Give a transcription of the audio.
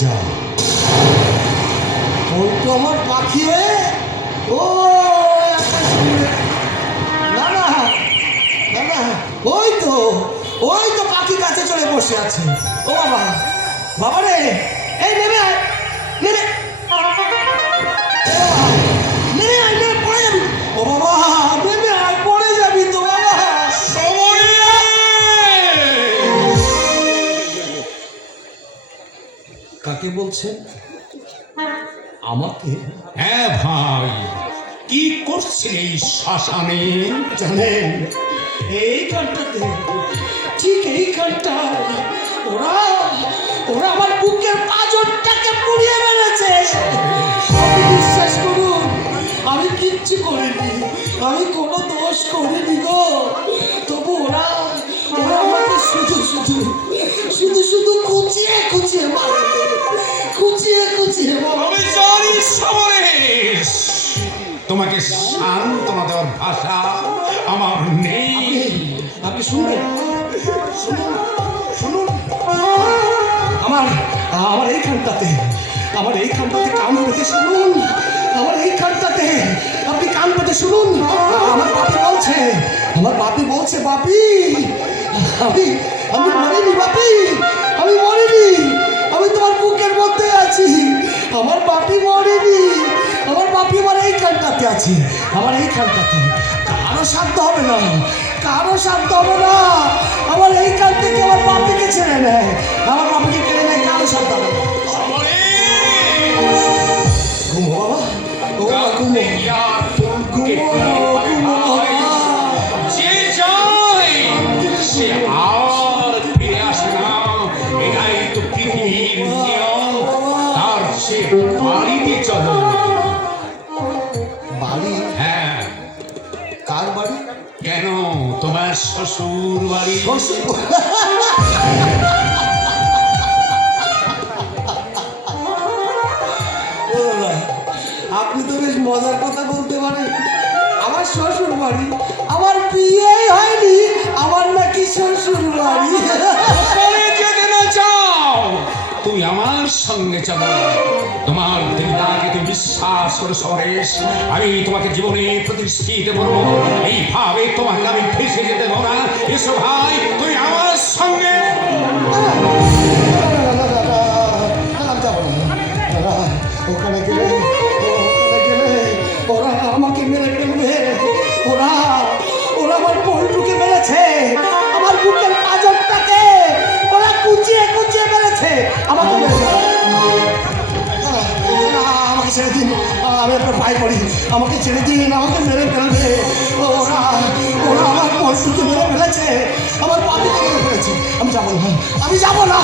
যা পল্টু আমার পাখি ও, না না না না, ওই তো ওই তো পাখি কাছে চলে বসে আছে। ও বাবা বাবা রে এই নেমে নেমে বলছেন আমাকে? হ্যাঁ ভাই। কি করছেন এই শ্মশানে জানেন? এই গানটাতে ঠিক এই গানটা ওরা ওরা আমার বুকের পাঁজরটাকে পুড়িয়ে মেরেছে আপনি বিশ্বাস করুন আমি কিচ্ছু করিনি। আমি কোনো দোষ করিনি গো। তবু ওরা ওরা আমাকে শুধু শুধু শুধু শুধু কুচিয়ে কুচিয়ে মারে আমি জানি সমরেশ তোমাকে সান্ত্বনা দেওয়ার ভাষা আমার নেই। আপনি শুনুন। শুনুন আমার আমার এইখানটাতে আমার এইখানটাতে কান পেতে শুনুন। আমার এইখানটাতে আপনি কান পেতে শুনুন। আমার বাপি বলছে আমার বাপি বলছে বাপি আমি আমি মরিনি বাপি আমি মরিনি। আমার এইখানটাতে কারও সাধ্য হবে না, কারও সাধ্য হবে না। আমার এই এইখান থেকে আমার বাপিকে ছেড়ে নেয় আমার বাপিকে কেড়ে নেয় কারও সাধ্য হবে ঘুমো বাবা। ঘুমো ঘুমো বাবা। কেন তোমার শ্বশুর বাড়ি? আপনি তো বেশ মজার কথা বলতে পারেন। আমার শ্বশুর বাড়ি আমার বিয়ে হয়নি, আমার নাকি শ্বশুর বাড়ি সঙ্গে চলো তোমার দিদাকে তুমি বিশ্বাস করে সরেশ। আমি তোমাকে জীবনে প্রতিষ্ঠিত করব। এইভাবে তোমাকে আমি ফেসে যেতে দেবো না। এসো ভাই তুই আমার সঙ্গে। যাব আমার আমার বুকের পাঁজরটাকে ওরা কুচিয়ে কুচিয়ে আমাকে ছেড়ে দিন, আমাকে মেরে ফেলবে ওরা ওরা আমার পল্টুকে মেরে ফেলেছে, আমার পাপিকে মেরে ফেলেছে আমি যাব না, আমি যাব না।